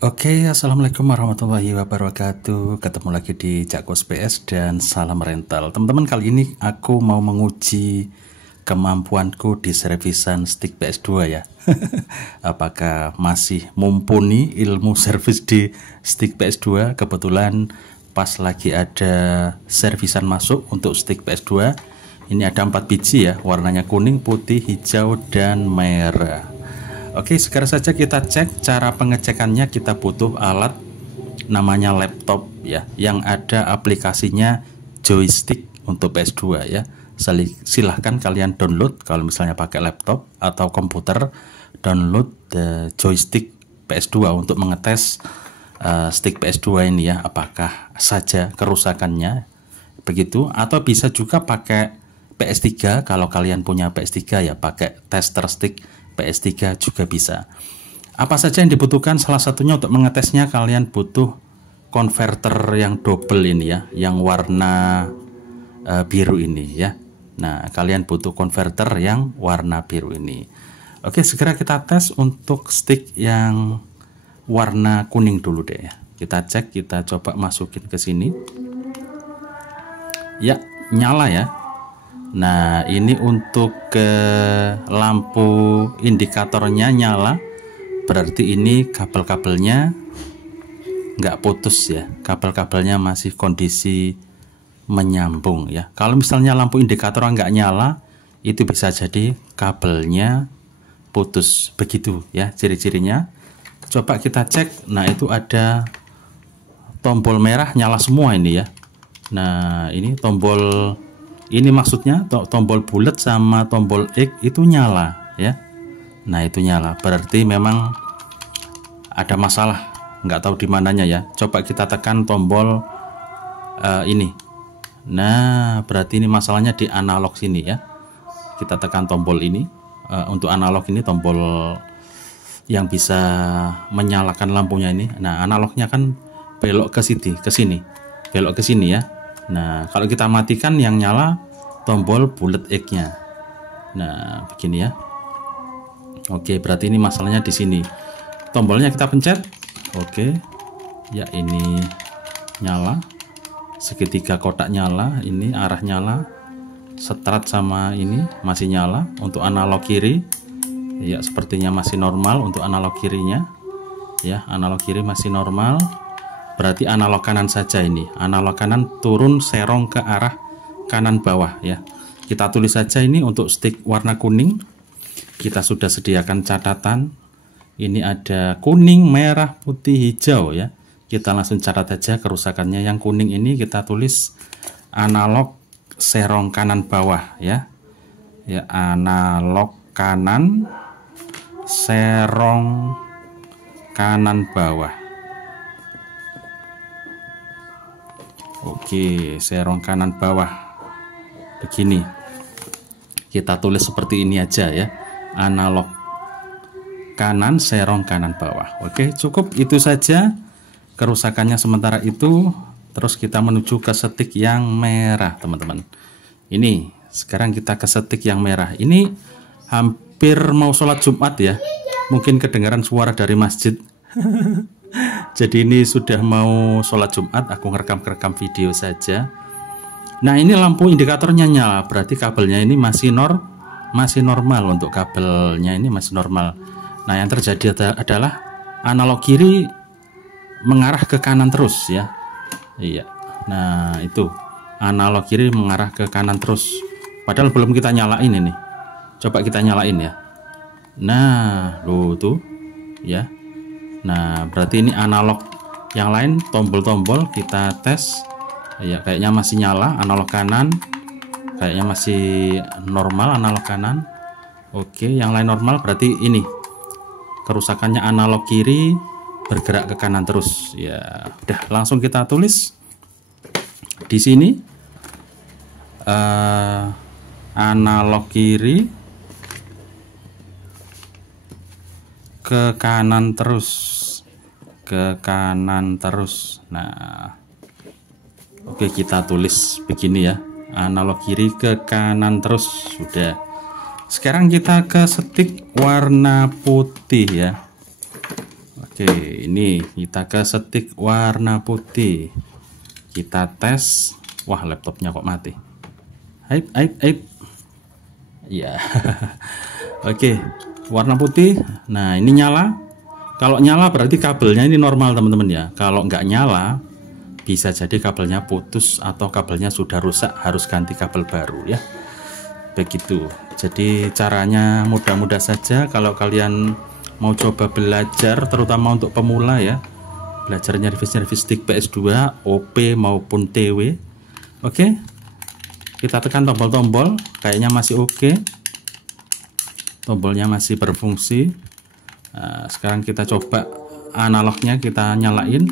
Oke, assalamualaikum warahmatullahi wabarakatuh. Ketemu lagi di Jakos PS dan salam rental. Teman-teman, kali ini aku mau menguji kemampuanku di servisan stick PS2 ya. Apakah masih mumpuni ilmu servis di stick PS2? Kebetulan pas lagi ada servisan masuk untuk stick PS2. Ini ada 4 biji ya, warnanya kuning, putih, hijau, dan merah. Oke, sekarang saja kita cek cara pengecekannya. Kita butuh alat namanya laptop ya, yang ada aplikasinya joystick untuk PS2 ya. Silahkan kalian download kalau misalnya pakai laptop atau komputer, download joystick PS2 untuk mengetes stick PS2 ini ya, apakah saja kerusakannya begitu. Atau bisa juga pakai PS3 kalau kalian punya PS3 ya, pakai tester stick PS3 juga bisa. Apa saja yang dibutuhkan? Salah satunya untuk mengetesnya kalian butuh konverter yang double ini ya, yang warna biru ini ya. Nah, kalian butuh konverter yang warna biru ini. Oke, segera kita tes untuk stick yang warna kuning dulu deh ya. Kita cek, kita coba masukin ke sini. Ya, nyala ya. Nah, ini untuk lampu indikatornya nyala, berarti ini kabel-kabelnya nggak putus ya, kabel-kabelnya masih kondisi menyambung ya. Kalau misalnya lampu indikator nggak nyala, itu bisa jadi kabelnya putus, begitu ya ciri-cirinya. Coba kita cek. Nah, itu ada tombol merah nyala semua ini ya. Nah, ini tombol ini maksudnya tombol bulat sama tombol X itu nyala ya. Nah, itu nyala, berarti memang ada masalah, nggak tahu di mananya ya. Coba kita tekan tombol ini. Nah, berarti ini masalahnya di analog sini ya. Kita tekan tombol ini. Untuk analog ini tombol yang bisa menyalakan lampunya ini. Nah, analognya kan belok ke sini, belok ke sini ya. Nah, kalau kita matikan yang nyala tombol bulat X-nya. Nah, begini ya. Oke, berarti ini masalahnya di sini. Tombolnya kita pencet. Oke. Ya, ini nyala. Segitiga kotak nyala, ini arah nyala. Strat sama ini masih nyala. Untuk analog kiri ya sepertinya masih normal untuk analog kirinya. Ya, analog kiri masih normal. Berarti analog kanan saja ini. Analog kanan turun serong ke arah kanan bawah ya. Kita tulis saja ini untuk stick warna kuning. Kita sudah sediakan catatan. Ini ada kuning, merah, putih, hijau ya. Kita langsung catat saja kerusakannya. Yang kuning ini kita tulis analog serong kanan bawah ya. Ya, analog kanan serong kanan bawah. Oke, serong kanan bawah begini. Kita tulis seperti ini aja ya, analog kanan serong kanan bawah. Oke, cukup itu saja kerusakannya sementara itu. Terus kita menuju ke stick yang merah teman-teman. Ini sekarang kita ke stick yang merah. Ini hampir mau sholat Jumat ya, mungkin kedengaran suara dari masjid. Jadi ini sudah mau sholat Jumat, aku ngerekam video saja. Nah, ini lampu indikatornya nyala, berarti kabelnya ini masih normal. Untuk kabelnya ini masih normal. Nah, yang terjadi adalah analog kiri mengarah ke kanan terus ya. Iya. Nah, itu analog kiri mengarah ke kanan terus. Padahal belum kita nyalain ini. Coba kita nyalain ya. Nah, loh tuh ya. Nah, berarti ini analog yang lain, tombol-tombol kita tes ya, kayaknya masih nyala. Analog kanan kayaknya masih normal, analog kanan. Oke, yang lain normal, berarti ini kerusakannya analog kiri bergerak ke kanan terus ya. Udah, langsung kita tulis di sini analog kiri ke kanan terus, Nah, oke, kita tulis begini ya, analog kiri ke kanan terus. Sudah. Sekarang kita ke stick warna putih ya. Oke, ini kita ke stick warna putih. Kita tes. Wah, laptopnya kok mati. Aip. Ya. Oke, warna putih. Nah, ini nyala. Kalau nyala berarti kabelnya ini normal teman-teman ya. Kalau nggak nyala, bisa jadi kabelnya putus atau kabelnya sudah rusak, harus ganti kabel baru ya. Begitu. Jadi caranya mudah-mudah saja kalau kalian mau coba belajar, terutama untuk pemula ya. Belajar nyervis stick PS2, OP maupun TW. Oke. Kita tekan tombol-tombol, kayaknya masih oke. Tombolnya masih berfungsi. Nah, sekarang kita coba analognya, kita nyalain.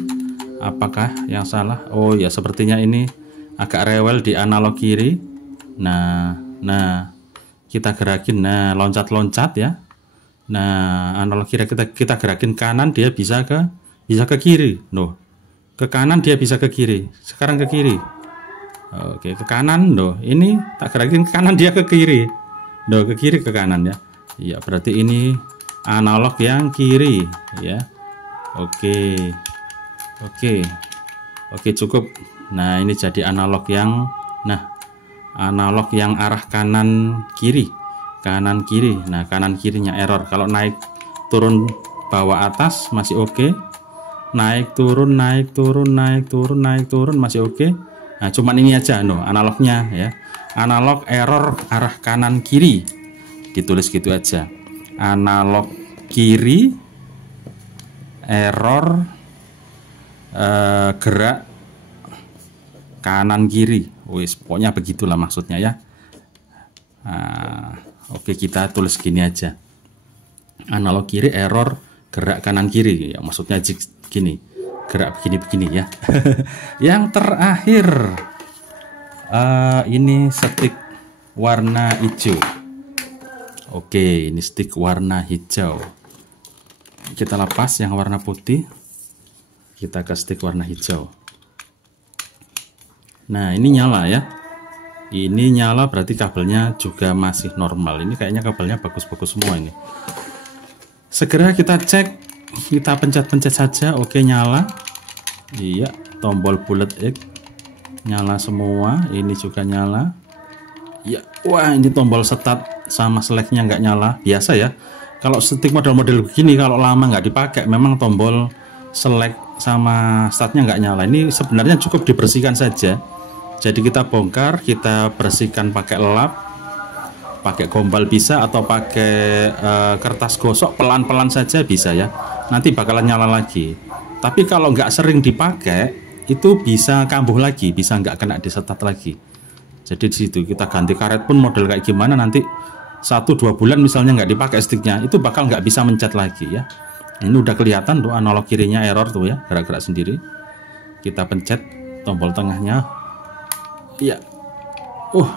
Apakah yang salah? Oh ya, sepertinya ini agak rewel di analog kiri. Nah kita gerakin. Nah, loncat-loncat ya. Nah, analog kiri kita gerakin kanan, dia bisa ke kiri. Loh, ke kanan dia bisa ke kiri. Sekarang ke kiri. Oke, ke kanan. Loh, ini tak gerakin ke kanan, dia ke kiri. Loh, ke kiri ke kanan ya. Iya, berarti ini analog yang kiri ya. Oke, cukup. Nah, ini jadi analog yang analog yang arah kanan kiri. Nah, kanan kirinya error. Kalau naik turun bawah atas masih oke. Naik turun masih oke. Nah, cuman ini aja analognya ya. Analog error arah kanan kiri. Ditulis gitu aja. Analog kiri error gerak kanan kiri. Wis, pokoknya begitulah maksudnya ya. Oke, kita tulis gini aja. Analog kiri error gerak kanan kiri ya, maksudnya gini. Gerak begini ya. Yang terakhir ini stick warna hijau. Oke, ini stick warna hijau. Kita lepas yang warna putih. Kita ke stick warna hijau. Nah, ini nyala ya. Ini nyala berarti kabelnya juga masih normal. Ini kayaknya kabelnya bagus-bagus semua ini. Segera kita cek. Kita pencet-pencet saja. Oke, nyala. Iya, tombol bullet X nyala semua. Ini juga nyala. Ya, wah, ini tombol start sama select-nya nggak nyala. Biasa ya, kalau stick model-model begini kalau lama nggak dipakai, memang tombol select sama startnya nggak nyala. Ini sebenarnya cukup dibersihkan saja. Jadi kita bongkar, kita bersihkan pakai lap, pakai gombal bisa, atau pakai kertas gosok, pelan-pelan saja bisa ya. Nanti bakalan nyala lagi. Tapi kalau nggak sering dipakai, itu bisa kambuh lagi, bisa nggak kena di start lagi. Jadi di situ kita ganti karet pun model kayak gimana, nanti 1-2 bulan misalnya nggak dipakai sticknya, itu bakal nggak bisa mencet lagi ya. Ini udah kelihatan tuh analog kirinya error tuh ya, gerak-gerak sendiri. Kita pencet tombol tengahnya. Iya.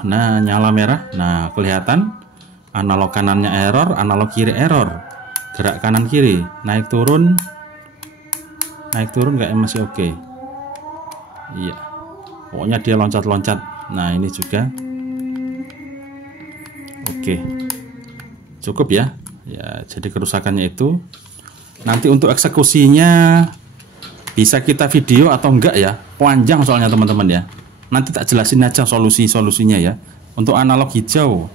Nah, nyala merah. Nah, kelihatan analog kanannya error, analog kiri error. Gerak kanan kiri, naik turun nggak, masih oke. Iya. Pokoknya dia loncat-loncat. Nah, ini juga oke. Cukup ya. Ya, jadi kerusakannya itu nanti untuk eksekusinya bisa kita video atau enggak ya. Panjang soalnya teman-teman ya. Nanti tak jelasin aja solusinya ya. Untuk analog hijau,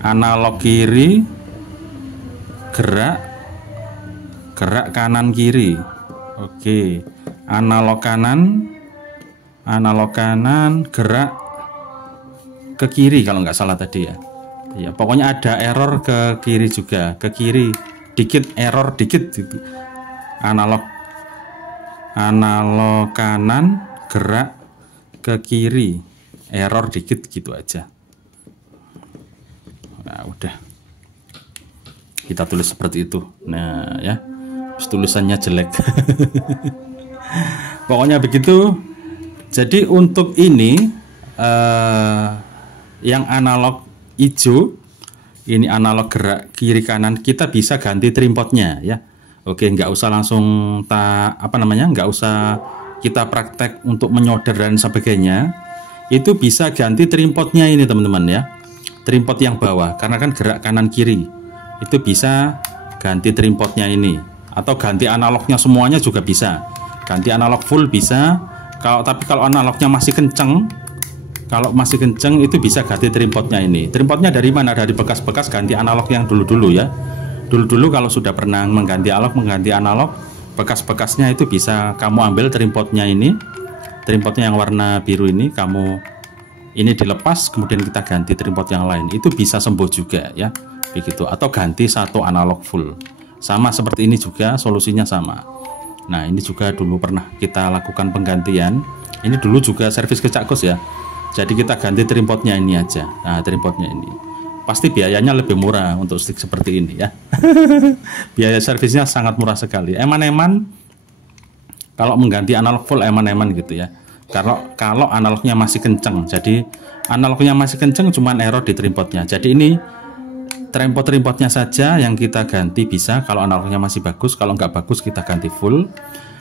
analog kiri gerak kanan kiri. Oke. Analog kanan gerak ke kiri kalau nggak salah tadi ya. Ya, pokoknya ada error ke kiri juga, ke kiri dikit, error dikit gitu. Analog kanan gerak ke kiri, error dikit gitu aja. Nah, udah. Kita tulis seperti itu. Nah, ya. Tulisannya jelek. Pokoknya begitu. Jadi untuk ini yang analog hijau, ini analog gerak kiri kanan, kita bisa ganti trimpotnya ya. Oke, nggak usah langsung nggak usah kita praktek untuk menyolder dan sebagainya. Itu bisa ganti trimpotnya ini teman-teman ya, trimpot yang bawah, karena kan gerak kanan kiri. Itu bisa ganti trimpotnya ini, atau ganti analognya semuanya juga bisa, ganti analog full bisa. Tapi kalau analognya masih kenceng, itu bisa ganti trimpotnya. Ini trimpotnya dari mana? Dari bekas-bekas ganti analog yang dulu-dulu ya. Dulu-dulu kalau sudah pernah mengganti analog, bekas-bekasnya itu bisa kamu ambil trimpotnya ini, trimpotnya yang warna biru ini, kamu ini dilepas, kemudian kita ganti trimpot yang lain, itu bisa sembuh juga ya, begitu. Atau ganti satu analog full, sama seperti ini juga solusinya sama. Nah ini juga dulu pernah kita lakukan penggantian, ini dulu juga servis ke Cak Gus ya. Jadi kita ganti trimpotnya ini aja. Nah trimpotnya ini pasti biayanya lebih murah untuk stick seperti ini ya. Biaya servisnya sangat murah sekali, eman-eman. Kalau mengganti analog full eman-eman gitu ya. Kalau analognya masih kenceng, jadi analognya masih kenceng, cuman error di trimpotnya. Jadi ini trimpot-trimpotnya saja yang kita ganti bisa. Kalau analognya masih bagus, kalau nggak bagus kita ganti full.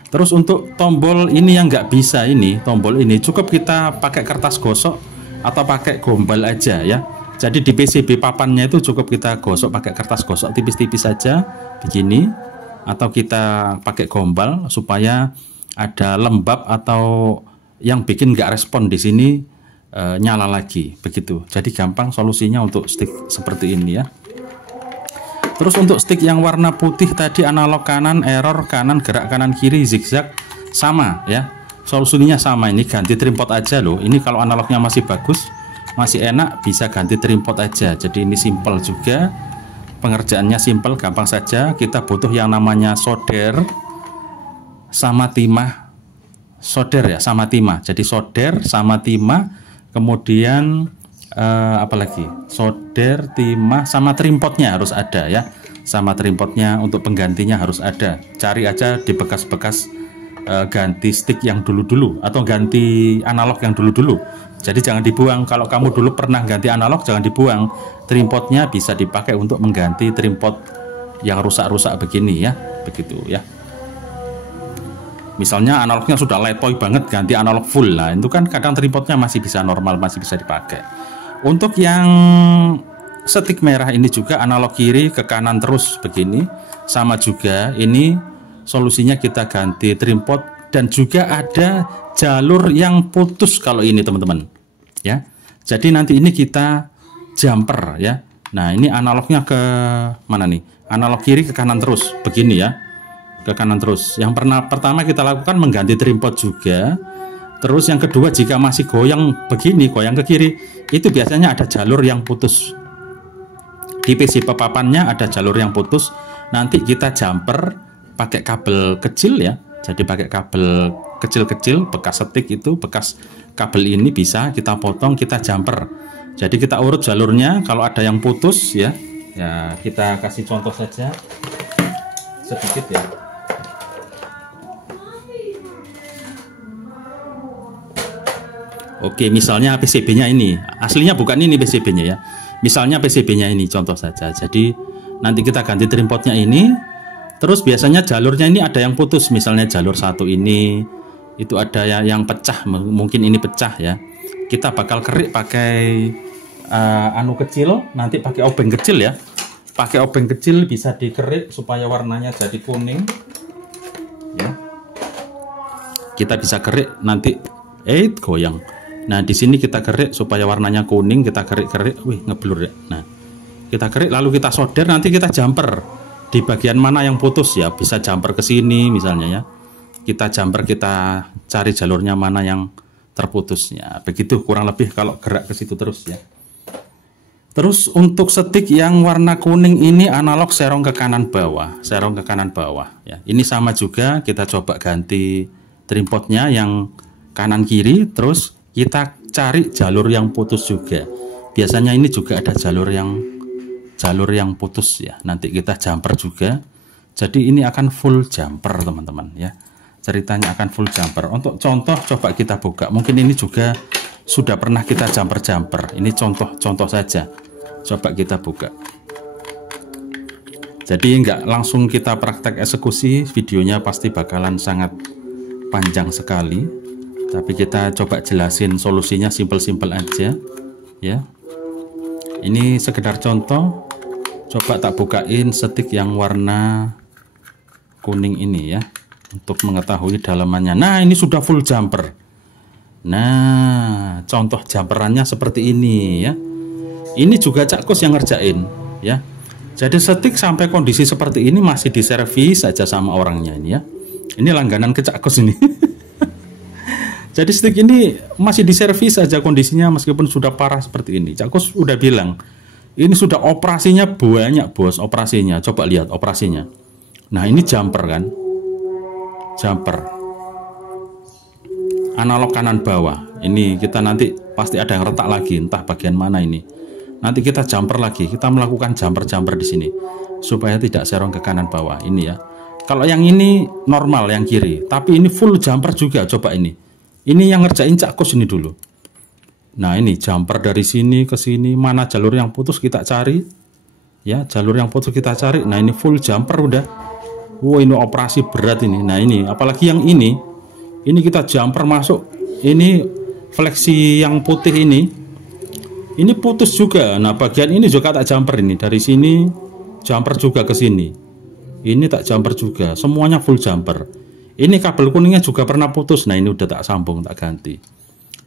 Terus untuk tombol ini yang nggak bisa, ini tombol ini cukup kita pakai kertas gosok atau pakai gombal aja ya. Jadi di PCB papannya itu cukup kita gosok pakai kertas gosok tipis-tipis saja begini, atau kita pakai gombal supaya ada lembab atau yang bikin nggak respon di sini nyala lagi begitu. Jadi gampang solusinya untuk stick seperti ini ya. Terus untuk stick yang warna putih tadi analog kanan error, kanan gerak kanan kiri zigzag, sama ya, solusinya sama. Ini ganti trimpot aja loh. Ini kalau analognya masih bagus, masih enak, bisa ganti trimpot aja. Jadi ini simple juga, pengerjaannya simple, gampang saja. Kita butuh yang namanya solder sama timah, solder ya sama timah. Jadi solder sama timah, kemudian apalagi solder, timah, sama trimpotnya harus ada ya, sama trimpotnya untuk penggantinya harus ada. Cari aja di bekas-bekas ganti stick yang dulu-dulu atau ganti analog yang dulu-dulu. Jadi jangan dibuang. Kalau kamu dulu pernah ganti analog, jangan dibuang. Trimpotnya bisa dipakai untuk mengganti trimpot yang rusak-rusak begini ya, begitu ya. Misalnya analognya sudah letoy banget, ganti analog full lah, itu kan kadang trimpotnya masih bisa normal, masih bisa dipakai. Untuk yang stick merah ini juga analog kiri ke kanan terus begini, sama juga. Ini solusinya kita ganti trimpot, dan juga ada jalur yang putus kalau ini teman-teman ya. Jadi nanti ini kita jumper ya. Nah ini analognya ke mana nih? Analog kiri ke kanan terus begini ya, ke kanan terus. Yang pertama kita lakukan mengganti trimpot juga. Terus yang kedua, jika masih goyang begini, goyang ke kiri, itu biasanya ada jalur yang putus. Di PCB papannya ada jalur yang putus. Nanti kita jumper pakai kabel kecil ya. Jadi pakai kabel kecil-kecil, bekas stick itu, bekas kabel ini bisa kita potong, kita jumper. Jadi kita urut jalurnya, kalau ada yang putus ya. Ya kita kasih contoh saja sedikit ya. Oke, misalnya PCB-nya ini, aslinya bukan ini PCB-nya ya. Misalnya PCB-nya ini contoh saja. Jadi nanti kita ganti trimpotnya ini. Terus biasanya jalurnya ini ada yang putus, misalnya jalur satu ini, itu ada yang pecah, mungkin ini pecah ya. Kita bakal kerik pakai anu kecil, nanti pakai obeng kecil ya. Pakai obeng kecil bisa dikerik supaya warnanya jadi kuning. Ya. Kita bisa kerik nanti, goyang. Nah di sini kita kerik supaya warnanya kuning, kita kerik-kerik, wih ngeblur ya. Nah kita kerik lalu kita solder, nanti kita jumper di bagian mana yang putus ya, bisa jumper ke sini misalnya ya. Kita jumper, kita cari jalurnya mana yang terputusnya. Begitu kurang lebih kalau gerak ke situ terus ya. Terus untuk stick yang warna kuning ini analog serong ke kanan bawah, serong ke kanan bawah ya. Ini sama juga, kita coba ganti trimpotnya yang kanan kiri, terus kita cari jalur yang putus juga. Biasanya ini juga ada jalur yang putus ya. Nanti kita jumper juga. Jadi ini akan full jumper teman-teman ya. Ceritanya akan full jumper. Untuk contoh coba kita buka. Mungkin ini juga sudah pernah kita jumper. Ini contoh saja. Coba kita buka. Jadi nggak langsung kita praktek eksekusi, videonya pasti bakalan sangat panjang sekali. Tapi kita coba jelasin solusinya simple-simple aja ya. Ini sekedar contoh. Coba tak bukain stick yang warna kuning ini ya, untuk mengetahui dalamannya. Nah, ini sudah full jumper. Nah, contoh jumperannya seperti ini ya. Ini juga Cak Kus yang ngerjain ya. Jadi setik sampai kondisi seperti ini masih diservis saja sama orangnya ini ya. Ini langganan ke Cak Kus ini. Jadi stick ini masih diservis saja kondisinya meskipun sudah parah seperti ini. Cak Kus udah bilang, ini sudah operasinya banyak bos, operasinya. Coba lihat operasinya. Nah, ini jumper kan. Jumper. Analog kanan bawah. Ini kita nanti pasti ada yang retak lagi, entah bagian mana ini. Nanti kita jumper lagi, kita melakukan jumper-jumper di sini supaya tidak serong ke kanan bawah ini ya. Kalau yang ini normal yang kiri, tapi ini full jumper juga. Coba ini. Ini yang ngerjain Cak Kus ini dulu. Nah, ini jumper dari sini ke sini, mana jalur yang putus kita cari. Ya, jalur yang putus kita cari. Nah, ini full jumper udah. Wow, ini operasi berat ini. Nah, ini apalagi yang ini kita jumper masuk. Ini fleksi yang putih ini putus juga. Nah, bagian ini juga tak jumper ini. Dari sini jumper juga ke sini. Ini tak jumper juga. Semuanya full jumper. Ini kabel kuningnya juga pernah putus. Nah, ini udah tak sambung, tak ganti.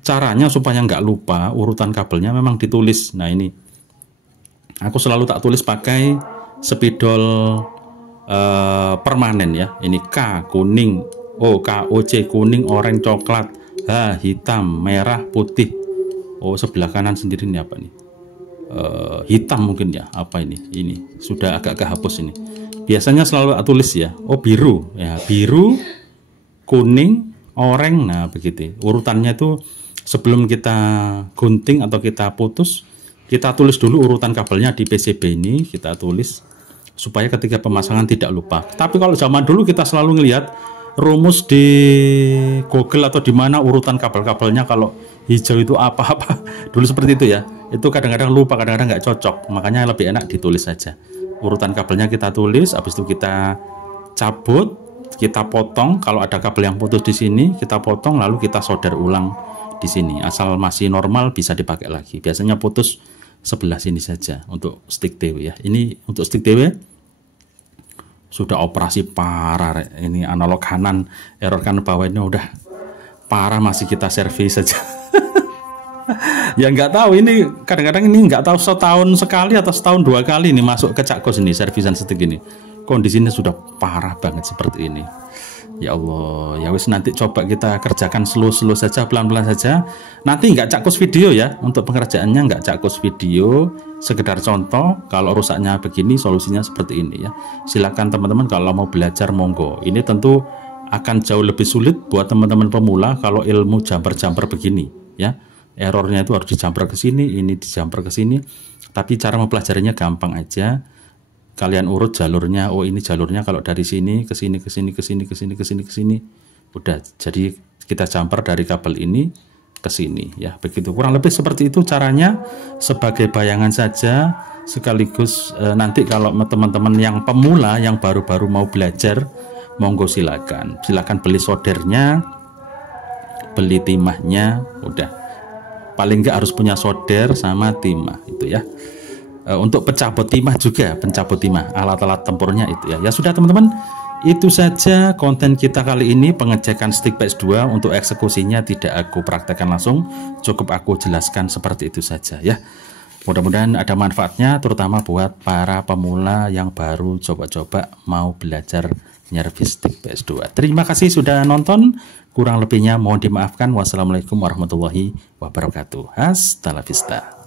Caranya supaya nggak lupa urutan kabelnya memang ditulis. Nah, ini aku selalu tak tulis pakai spidol permanen ya. Ini K kuning, O K O C kuning, oranye, coklat, H hitam, merah, putih. Oh, sebelah kanan sendiri ini apa nih? Hitam mungkin ya. Apa ini? Ini sudah agak kehapus ini. Biasanya selalu tulis ya. Oh, biru ya, biru, kuning, oranye. Nah, begitu. Urutannya itu sebelum kita gunting atau kita putus, kita tulis dulu urutan kabelnya di PCB ini, kita tulis supaya ketika pemasangan tidak lupa. Tapi kalau zaman dulu kita selalu ngelihat rumus di Google atau di mana urutan kabel-kabelnya, kalau hijau itu apa-apa dulu seperti itu ya. Itu kadang-kadang lupa, kadang-kadang nggak cocok. Makanya lebih enak ditulis saja. Urutan kabelnya kita tulis, habis itu kita cabut, kita potong. Kalau ada kabel yang putus di sini, kita potong lalu kita solder ulang di sini. Asal masih normal bisa dipakai lagi. Biasanya putus sebelah sini saja untuk stick TW ya. Ini untuk stick TW sudah operasi parah. Ini analog kanan, error kanan bawah ini udah parah, masih kita servis saja. Ya nggak tahu, ini kadang-kadang ini nggak tahu setahun sekali atau setahun 2 kali ini masuk ke Cak Kus ini servisan stick ini. Kondisinya sudah parah banget seperti ini. Ya Allah, ya wis, nanti coba kita kerjakan slow-slow saja, pelan-pelan saja. Nanti nggak Cak Kus video ya, untuk pengerjaannya nggak Cak Kus video, sekedar contoh. Kalau rusaknya begini, solusinya seperti ini ya. Silakan teman-teman kalau mau belajar monggo. Ini tentu akan jauh lebih sulit buat teman-teman pemula kalau ilmu jumper-jumper begini ya. Errornya itu harus dijumper ke sini, ini dijumper ke sini. Tapi cara mempelajarinya gampang aja. Kalian urut jalurnya. Oh, ini jalurnya kalau dari sini ke sini ke sini ke sini ke sini ke sini ke sini. Udah, jadi kita jumper dari kabel ini ke sini ya. Begitu, kurang lebih seperti itu caranya, sebagai bayangan saja. Sekaligus nanti kalau teman-teman yang pemula yang baru-baru mau belajar, monggo silakan beli soldernya, beli timahnya. Udah, paling nggak harus punya solder sama timah itu ya. Untuk pencabut timah juga, pencabut timah, alat-alat tempurnya itu ya. Ya sudah teman-teman, itu saja konten kita kali ini, pengecekan stick PS2. Untuk eksekusinya tidak aku praktekkan langsung, cukup aku jelaskan seperti itu saja ya. Mudah-mudahan ada manfaatnya, terutama buat para pemula yang baru coba-coba mau belajar nyervis stick PS2. Terima kasih sudah nonton, kurang lebihnya mohon dimaafkan. Wassalamualaikum warahmatullahi wabarakatuh. Hasta la vista.